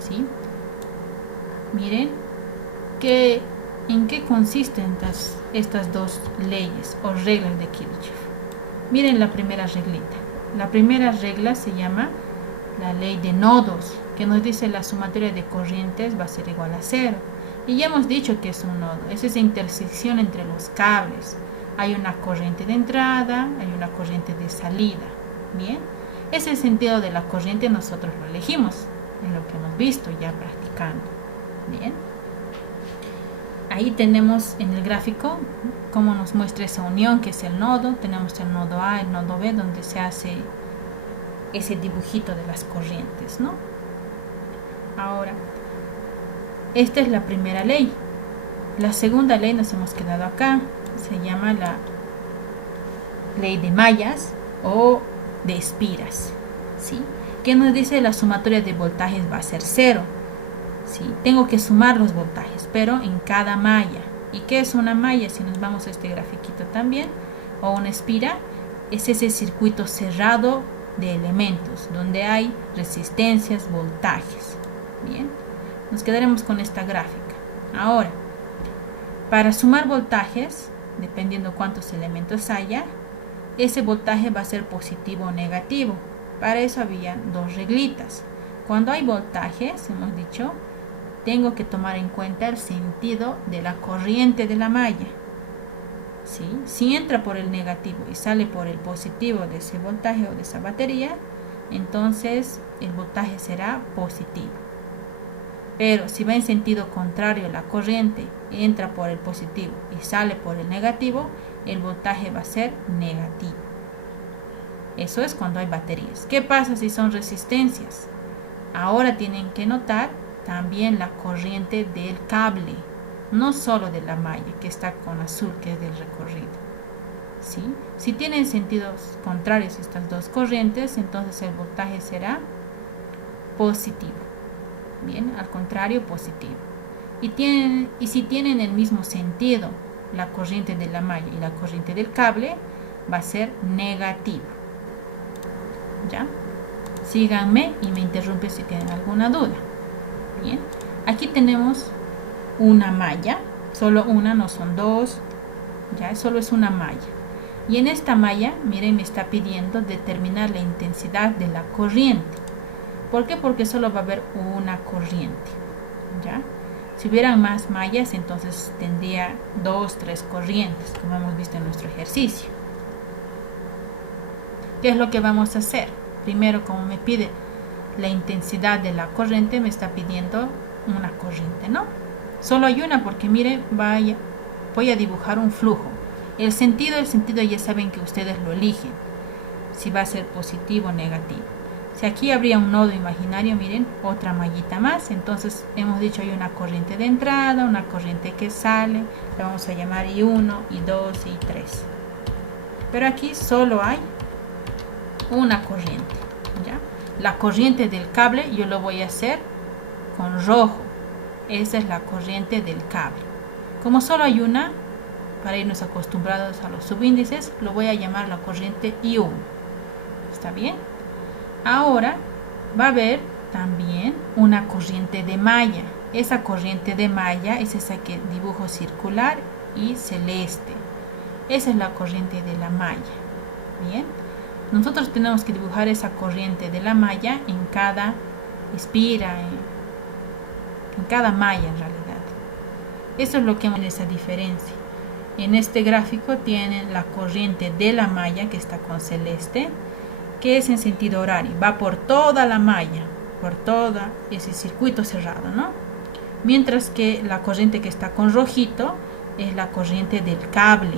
¿sí? Miren en qué consisten estas dos leyes o reglas de Kirchhoff. Miren la primera reglita. La primera regla se llama la ley de nodos, que nos dice la sumatoria de corrientes va a ser igual a 0. Y ya hemos dicho que es un nodo, es esa intersección entre los cables. Hay una corriente de entrada, hay una corriente de salida. Bien, ese sentido de la corriente nosotros lo elegimos en lo que hemos visto ya practicando. Bien, ahí tenemos en el gráfico cómo nos muestra esa unión que es el nodo. Tenemos el nodo A, el nodo B, donde se hace ese dibujito de las corrientes, ¿no? Ahora, esta es la primera ley. La segunda ley nos hemos quedado acá, se llama la ley de mallas o de espiras, ¿sí? Que nos dice la sumatoria de voltajes va a ser 0, ¿sí? Tengo que sumar los voltajes, pero en cada malla. ¿Y qué es una malla? Si nos vamos a este grafiquito también, o una espira, es ese circuito cerrado de elementos donde hay resistencias, voltajes. Bien, nos quedaremos con esta gráfica. Ahora, para sumar voltajes, dependiendo cuántos elementos haya, ese voltaje va a ser positivo o negativo. Para eso había dos reglitas. Cuando hay voltajes, hemos dicho, tengo que tomar en cuenta el sentido de la corriente de la malla, ¿sí? Si entra por el negativo y sale por el positivo de ese voltaje o de esa batería, entonces el voltaje será positivo. Pero si va en sentido contrario, la corriente entra por el positivo y sale por el negativo, el voltaje va a ser negativo. Eso es cuando hay baterías. ¿Qué pasa si son resistencias? Ahora tienen que notar también la corriente del cable, no solo de la malla que está con azul, que es del recorrido, ¿sí? Si tienen sentidos contrarios estas dos corrientes, entonces el voltaje será positivo. Bien, al contrario, positivo. Y si tienen el mismo sentido, la corriente de la malla y la corriente del cable, va a ser negativo. ¿Ya? Síganme y me interrumpen si tienen alguna duda. Bien, aquí tenemos una malla, solo una, no son dos, ya solo es una malla. Y en esta malla, miren, me está pidiendo determinar la intensidad de la corriente. ¿Por qué? Porque solo va a haber una corriente, ¿ya? Si hubieran más mallas, entonces tendría 2, 3 corrientes, como hemos visto en nuestro ejercicio. ¿Qué es lo que vamos a hacer? Primero, como me pide la intensidad de la corriente, me está pidiendo una corriente, ¿no? Solo hay una porque miren, voy a dibujar un flujo. El sentido ya saben que ustedes lo eligen, si va a ser positivo o negativo. Si aquí habría un nodo imaginario, miren, otra mallita más. Entonces hemos dicho hay una corriente de entrada, una corriente que sale, la vamos a llamar I1, I2, I3. Pero aquí solo hay una corriente, ¿ya? La corriente del cable yo lo voy a hacer con rojo. Esa es la corriente del cable. Como solo hay una, para irnos acostumbrados a los subíndices, lo voy a llamar la corriente I1. ¿Está bien? Ahora va a haber también una corriente de malla. Esa corriente de malla es esa que dibujo circular y celeste. Esa es la corriente de la malla. Bien, nosotros tenemos que dibujar esa corriente de la malla en cada espira, en cada malla en realidad. Eso es lo que hace esa diferencia. En este gráfico tienen la corriente de la malla que está con celeste, que es en sentido horario, va por toda la malla, por todo ese circuito cerrado, ¿no? Mientras que la corriente que está con rojito es la corriente del cable.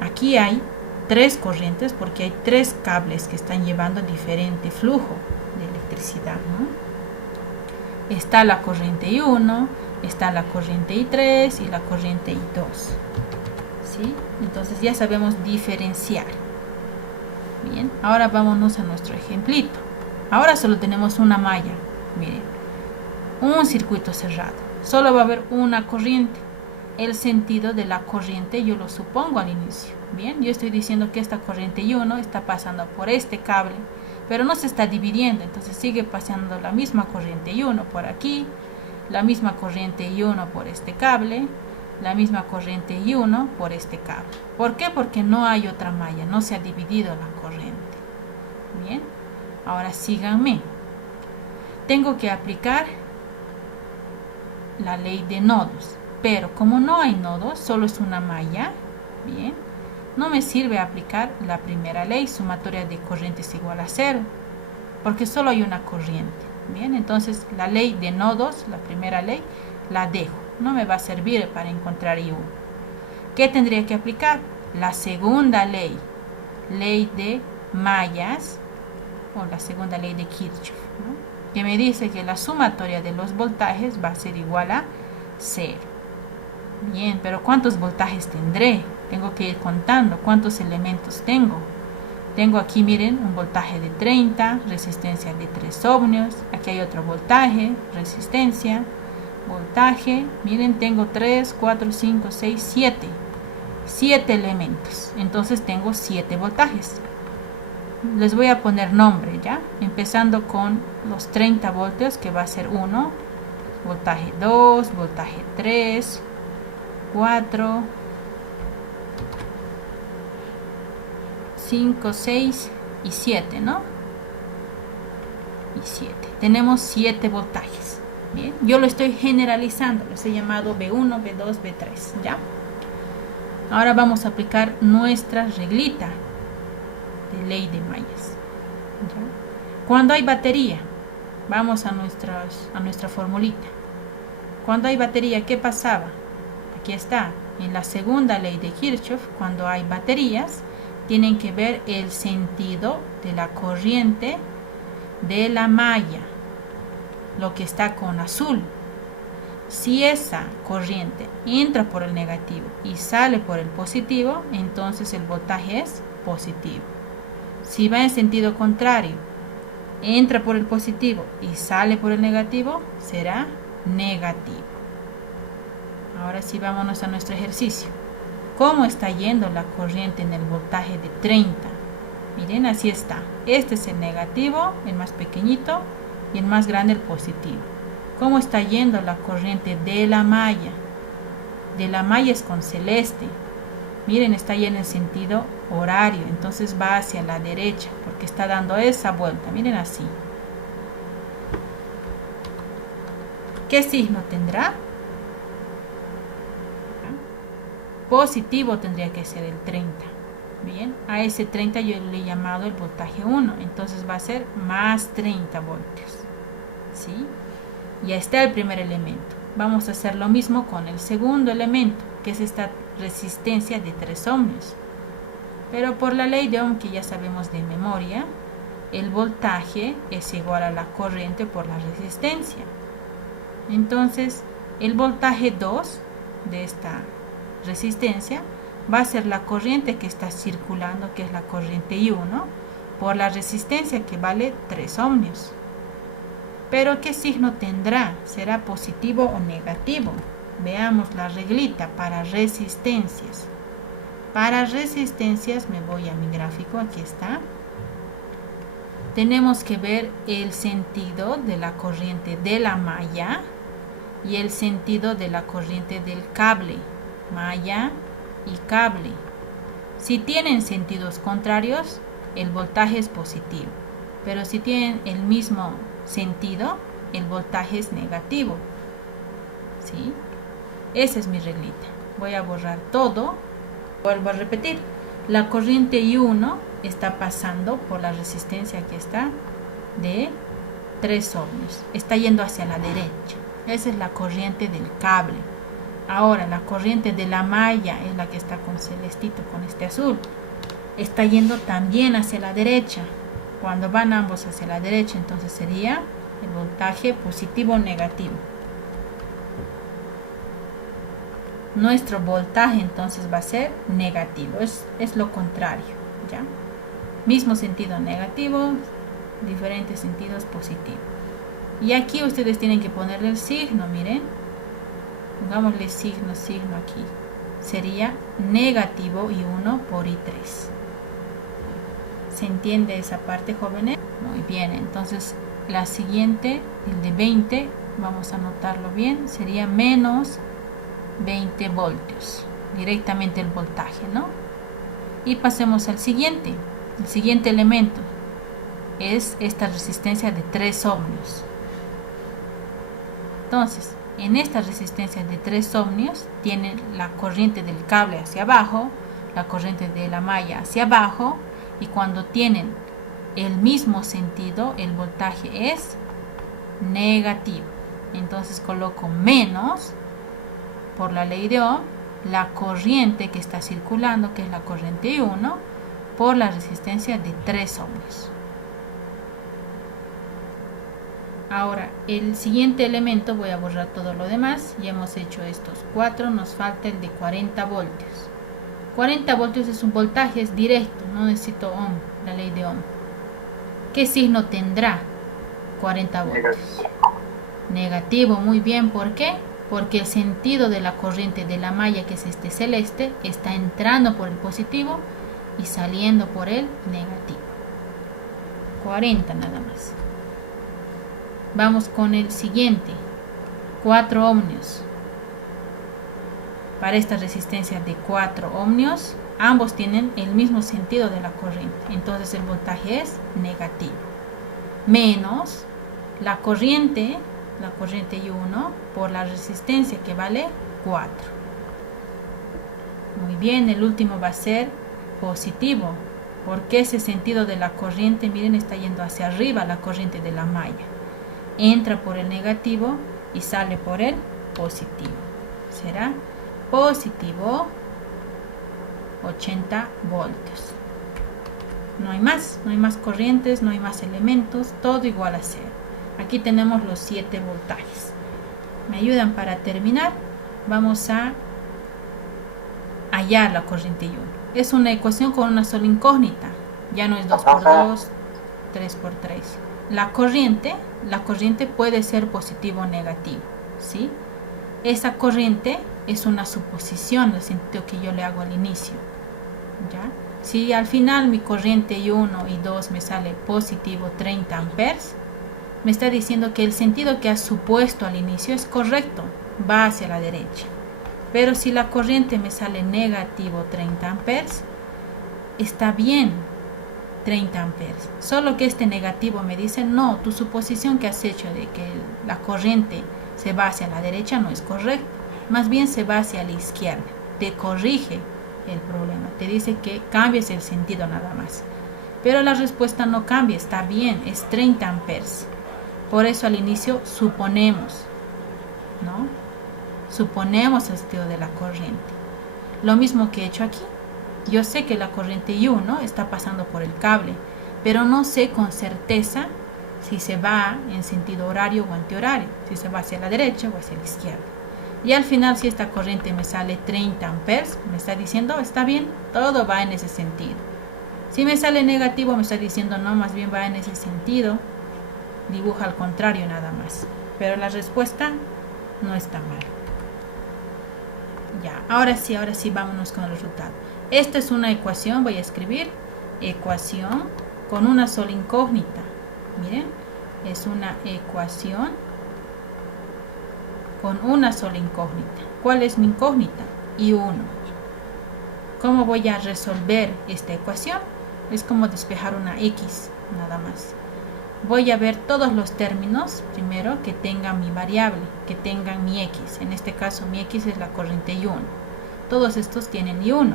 Aquí hay 3 corrientes porque hay 3 cables que están llevando diferente flujo de electricidad, ¿no? Está la corriente I1, está la corriente I3 y la corriente I2, ¿sí? Entonces ya sabemos diferenciar. Bien, ahora vámonos a nuestro ejemplito. Ahora solo tenemos una malla, miren, un circuito cerrado. Solo va a haber una corriente. El sentido de la corriente yo lo supongo al inicio. Bien, yo estoy diciendo que esta corriente I1 está pasando por este cable pero no se está dividiendo, entonces sigue pasando la misma corriente I1 por aquí, la misma corriente I1 por este cable, la misma corriente I1 por este cable. ¿Por qué? Porque no hay otra malla, no se ha dividido la corriente. Bien, ahora síganme. Tengo que aplicar la ley de nodos, pero como no hay nodos, solo es una malla, bien, no me sirve aplicar la primera ley, sumatoria de corrientes igual a 0, porque solo hay una corriente. Bien, entonces la ley de nodos, la primera ley, la dejo, no me va a servir para encontrar I1. ¿Qué tendría que aplicar? La segunda ley, ley de mallas, o la segunda ley de Kirchhoff, ¿no? Que me dice que la sumatoria de los voltajes va a ser igual a 0. Bien, pero ¿cuántos voltajes tendré? Tengo que ir contando cuántos elementos tengo. Tengo aquí, miren, un voltaje de 30, resistencia de 3 ohmios. Aquí hay otro voltaje, resistencia, voltaje. Miren, tengo 3, 4, 5, 6, 7. 7 elementos. Entonces tengo 7 voltajes. Les voy a poner nombre, ¿ya? Empezando con los 30 voltios, que va a ser 1. Voltaje 2, voltaje 3, 4, 5, 6 y 7, ¿no? Y 7. Tenemos 7 voltajes. Bien, yo lo estoy generalizando, los he llamado B1, B2, B3, ¿ya? Ahora vamos a aplicar nuestra reglita de ley de mallas, ¿ya? Cuando hay batería, vamos a nuestra formulita. Cuando hay batería, ¿qué pasaba? Aquí está, en la segunda ley de Kirchhoff, cuando hay baterías, tienen que ver el sentido de la corriente de la malla, lo que está con azul. Si esa corriente entra por el negativo y sale por el positivo, entonces el voltaje es positivo. Si va en sentido contrario, entra por el positivo y sale por el negativo, será negativo. Ahora sí, vámonos a nuestro ejercicio. ¿Cómo está yendo la corriente en el voltaje de 30? Miren, así está. Este es el negativo, el más pequeñito, y el más grande el positivo. ¿Cómo está yendo la corriente de la malla? De la malla es con celeste. Miren, está yendo en sentido horario, entonces va hacia la derecha, porque está dando esa vuelta. Miren así. ¿Qué signo tendrá? Positivo tendría que ser el 30. Bien, a ese 30 yo le he llamado el voltaje 1, entonces va a ser más 30 voltios. ¿Sí? Ya está el primer elemento. Vamos a hacer lo mismo con el segundo elemento, que es esta resistencia de 3 ohmios. Pero por la ley de Ohm, que ya sabemos de memoria, el voltaje es igual a la corriente por la resistencia. Entonces, el voltaje 2 de esta resistencia va a ser la corriente que está circulando, que es la corriente I1, por la resistencia, que vale 3 ohmios. Pero ¿qué signo tendrá? ¿Será positivo o negativo? Veamos la reglita para resistencias. Para resistencias me voy a mi gráfico, aquí está. Tenemos que ver el sentido de la corriente de la malla y el sentido de la corriente del cable. Malla y cable. Si tienen sentidos contrarios, el voltaje es positivo. Pero si tienen el mismo sentido, el voltaje es negativo. ¿Sí? Esa es mi reglita. Voy a borrar todo. Vuelvo a repetir. La corriente I1 está pasando por la resistencia que está de 3 ohmios. Está yendo hacia la derecha. Esa es la corriente del cable. Ahora, la corriente de la malla es la que está con celestito, con este azul. Está yendo también hacia la derecha. Cuando van ambos hacia la derecha, entonces sería el voltaje positivo o negativo. Nuestro voltaje entonces va a ser negativo. Es lo contrario, ¿ya? Mismo sentido negativo, diferentes sentidos positivos. Y aquí ustedes tienen que ponerle el signo, miren. Pongámosle signo aquí. Sería negativo I1 por I3. ¿Se entiende esa parte, jóvenes? Muy bien, entonces la siguiente, el de 20, vamos a anotarlo bien, sería menos 20 voltios, directamente el voltaje, ¿no? Y pasemos al siguiente. El siguiente elemento es esta resistencia de 3 ohmios. Entonces, en esta resistencia de 3 ohmios tienen la corriente del cable hacia abajo, la corriente de la malla hacia abajo, y cuando tienen el mismo sentido, el voltaje es negativo. Entonces coloco menos, por la ley de Ohm, la corriente que está circulando, que es la corriente I1, por la resistencia de 3 ohmios. Ahora, el siguiente elemento, voy a borrar todo lo demás, ya hemos hecho estos 4, nos falta el de 40 voltios. 40 voltios es un voltaje, es directo, no necesito Ohm, la ley de Ohm. ¿Qué signo tendrá 40 voltios? Negativo, muy bien, ¿por qué? Porque el sentido de la corriente de la malla, que es este celeste, está entrando por el positivo y saliendo por el negativo. 40 nada más. Vamos con el siguiente, 4 ohmios. Para esta resistencia de 4 ohmios, ambos tienen el mismo sentido de la corriente, entonces el voltaje es negativo. Menos la corriente I1 por la resistencia, que vale 4. Muy bien, el último va a ser positivo, porque ese sentido de la corriente, miren, está yendo hacia arriba la corriente de la malla. Entra por el negativo y sale por el positivo. Será positivo 80 voltios. No hay más corrientes, no hay más elementos, todo igual a 0. Aquí tenemos los 7 voltajes. ¿Me ayudan para terminar? Vamos a hallar la corriente I1. Es una ecuación con una sola incógnita. Ya no es 2 por 2, 3 por 3. La corriente puede ser positivo o negativo, ¿sí? Esa corriente es una suposición del sentido que yo le hago al inicio, ¿ya? Si al final mi corriente I1 y 2 me sale positivo 30 amperes, me está diciendo que el sentido que ha supuesto al inicio es correcto, va hacia la derecha. Pero si la corriente me sale negativo 30 amperes, está bien 30 amperes. Solo que este negativo me dice, no, tu suposición que has hecho de que la corriente se va hacia la derecha no es correcta. Más bien se va hacia la izquierda. Te corrige el problema. Te dice que cambies el sentido nada más. Pero la respuesta no cambia, está bien, es 30 amperes. Por eso al inicio suponemos, ¿no? Suponemos el sentido de la corriente. Lo mismo que he hecho aquí. Yo sé que la corriente I1 está pasando por el cable, pero no sé con certeza si se va en sentido horario o antihorario, si se va hacia la derecha o hacia la izquierda. Y al final, si esta corriente me sale 30 amperes, me está diciendo, está bien, todo va en ese sentido. Si me sale negativo, me está diciendo, no, más bien va en ese sentido, dibuja al contrario nada más. Pero la respuesta no está mal. Ya, ahora sí, vámonos con el resultado. Esta es una ecuación, voy a escribir ecuación con una sola incógnita. Miren, es una ecuación con una sola incógnita. ¿Cuál es mi incógnita? I1. ¿Cómo voy a resolver esta ecuación? Es como despejar una X, nada más. Voy a ver todos los términos, primero, que tengan mi variable, que tengan mi X. En este caso, mi X es la corriente I1. Todos estos tienen I1.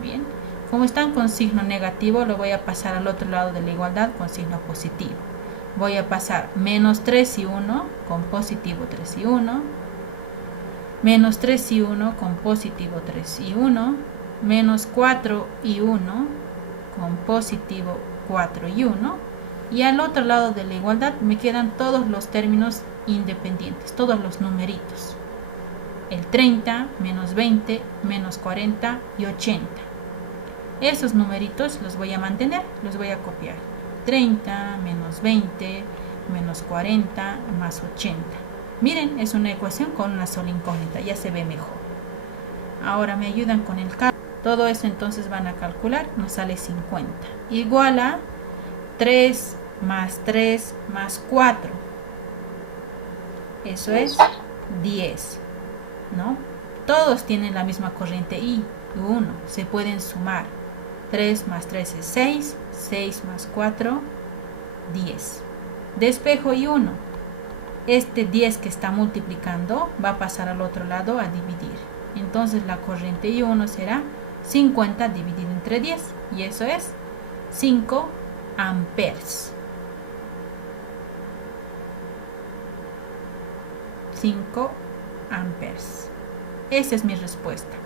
Bien, como están con signo negativo, lo voy a pasar al otro lado de la igualdad con signo positivo. Voy a pasar menos 3i1 con positivo 3i1, menos 3i1 con positivo 3i1, menos 4i1 con positivo 4i1, y al otro lado de la igualdad me quedan todos los términos independientes, todos los numeritos. El 30, menos 20, menos 40 y 80. Esos numeritos los voy a mantener, los voy a copiar. 30, menos 20, menos 40, más 80. Miren, es una ecuación con una sola incógnita, ya se ve mejor. Ahora me ayudan con el cálculo. Todo eso entonces van a calcular, nos sale 50. Igual a 3 más 3 más 4. Eso es 10, ¿no? Todos tienen la misma corriente I, 1. Se pueden sumar. 3 más 3 es 6, 6 más 4, 10. Despejo y 1. Este 10 que está multiplicando va a pasar al otro lado a dividir. Entonces la corriente I1 será 50 dividido entre 10. Y eso es 5 amperes. 5 amperes. Esa es mi respuesta.